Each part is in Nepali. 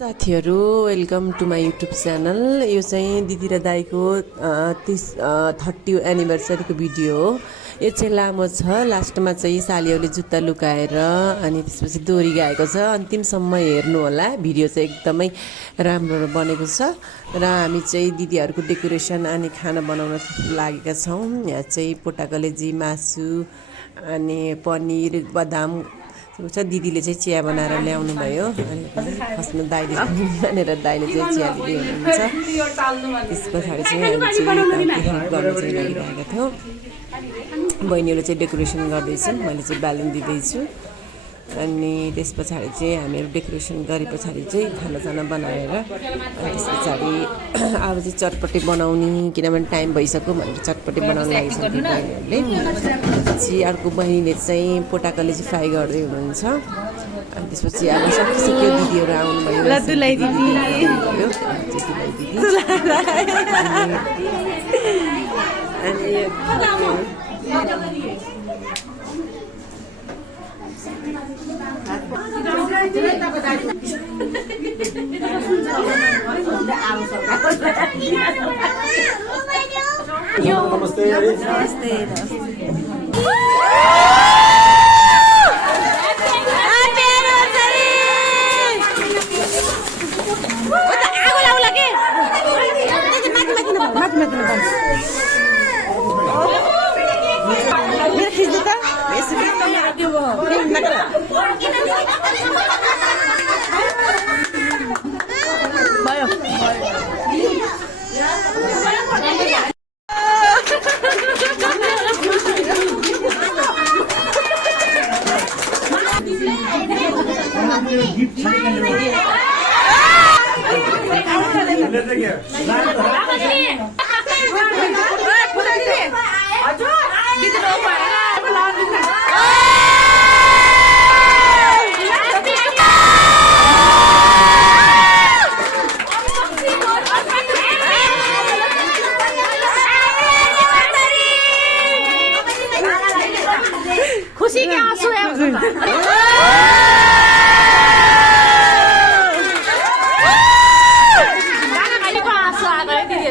साथीहरु welcome to my YouTube channel. यो चाहिँ दिदी र दाइको 30 एनिभर्सरीको भिडियो हो। यो चाहिँ लामो छ। लास्टमा चाहिँ सालीहरूले जुत्ता लुकाएर अनि त्यसपछि दोरी गाएको छ। अन्तिमसम्म हेर्नु होला। भिडियो चाहिँ एकदमै राम्रो बनेको छ र हामी चाहिँ दिदीहरूको डेकोरेसन अनि खाना बनाउन लागेका छौँ। यहाँ चाहिँ पोटाकलेजी मासु अनि पनिर बदाम छ। दिदीले चाहिँ चिया बनाएर ल्याउनु भयो। अनि फर्स्टमा दाइले भनेर दाइले चाहिँ चिया दिदी हुनुहुन्छ। त्यस पछाडि चाहिँ हामी चाहिँ हेल्प गर्न चाहिँ लागिरहेका थियौँ। बहिनीहरूले चाहिँ डेकोरेसन गर्दैछन्, मैले चाहिँ ब्यालुन दिँदैछु। अनि त्यस पछाडि चाहिँ हामीहरू डेकोरेसन गरे पछाडि चाहिँ खानासाना बनाएर त्यस पछाडि अब चाहिँ चटपटे बनाउने, किनभने टाइम भइसक्यो भनेर चटपटे बनाउन लागिसक्यो बहिनीहरूले। पछि अर्को बहिनीले चाहिँ पोटाकलेजी फ्राई गर्दै हुनुहुन्छ। अनि त्यसपछि अब सकिसक्यो, दिदीहरू आउनुभयो। नमस्ते नमस्ते खुशी के आंसू है। गाना खाली को आंसू आ गए दीदी।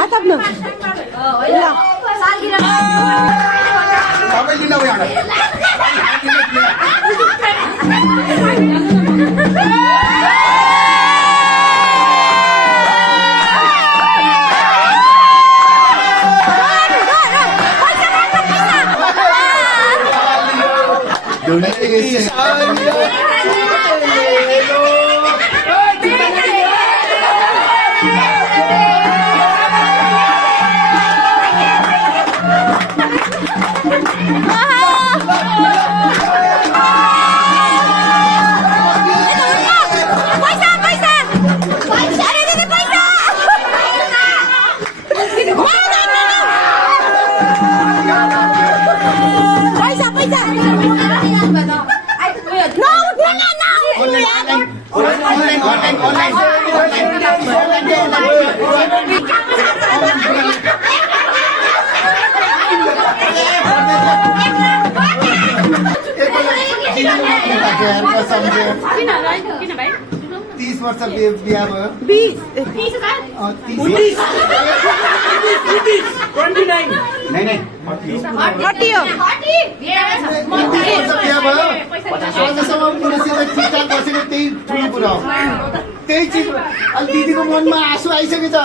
हात आफ्नो सबै लिन गयो किन भाइ 30 वर्ष बिहा भयो 20 आजसम्म पुरुषले ठिकठाक बसेको त्यही ठुलो कुरा हो त्यही चिज अहिले दिदीको मनमा आँसु आइसकेछ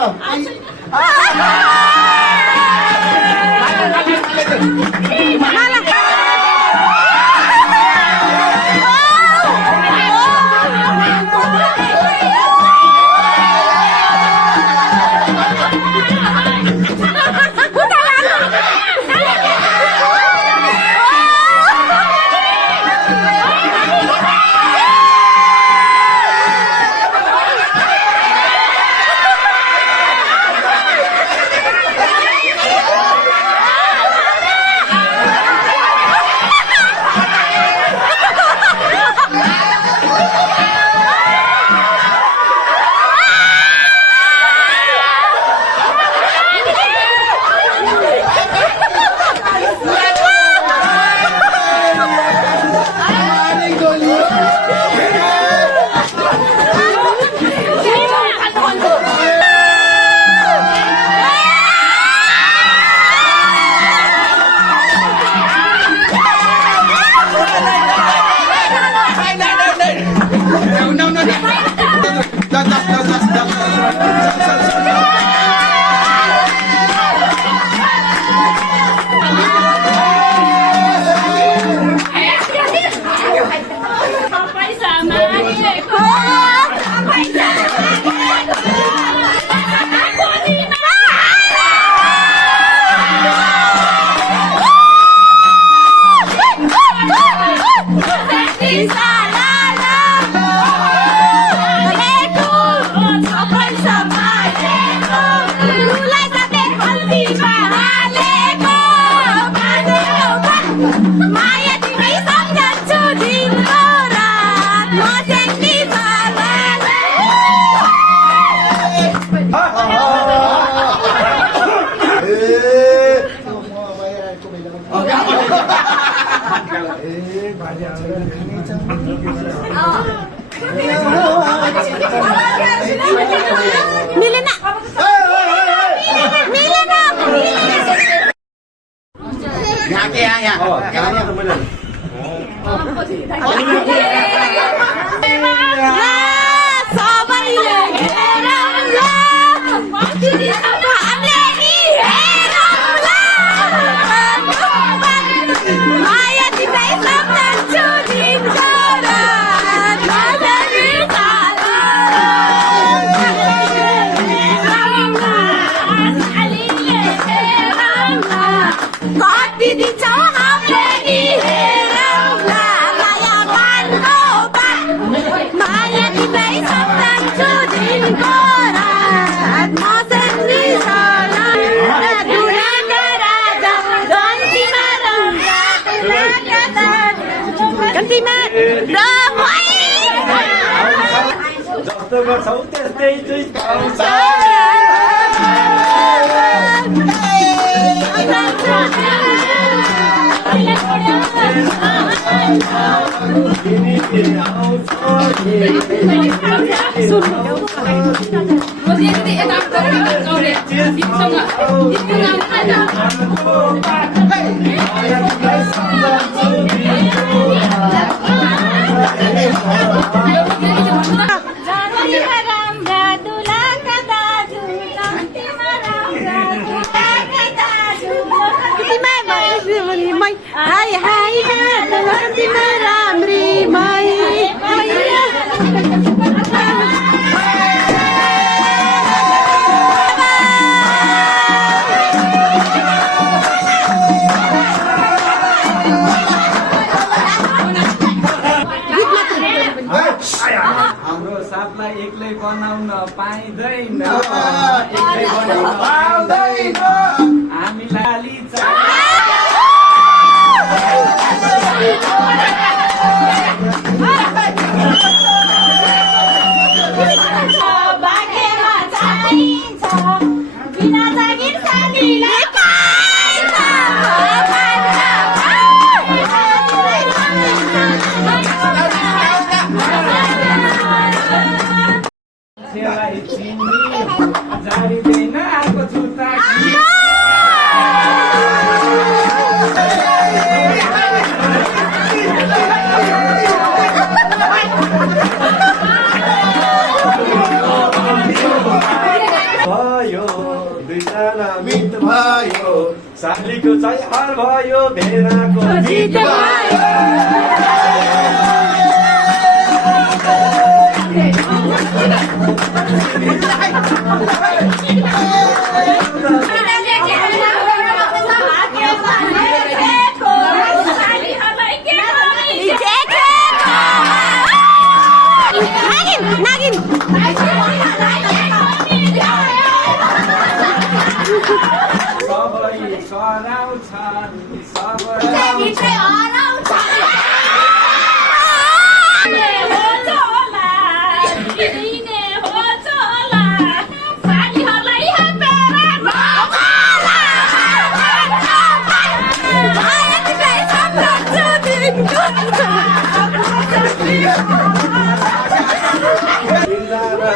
हाय हाय तिम्रो राम्री हाम्रो साथलाई एक्लै बनाउन पाइँदैन एक्लै बनाउन पाउँदैन हामीलाई जारिँदैन आएको जुत्ता भयो दुईजना मित भयो सालीको चाहिँ हार भयो भेनाको जित भयो सबै कराउँछन्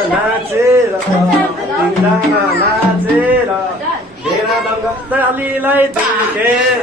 नाचेर भेना दङ्गा तालीलाई दुखेर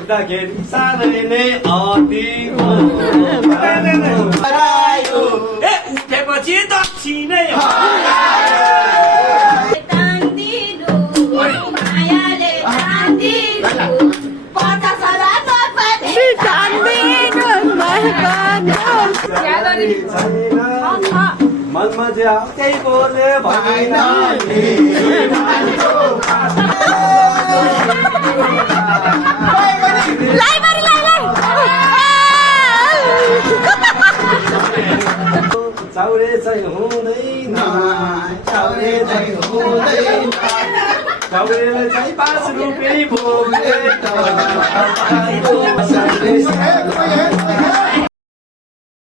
देख्दाखेरि साह्रै नै अति उठेपछि दक्षिणै मनमा ज्याउ केही बोले भएन नि। चाउरे चाहिँ हुँदैन, चाउरे चाहिँ हुँदैन, चाउरेलाई चाहिँ 5 रुपियाँ भोग।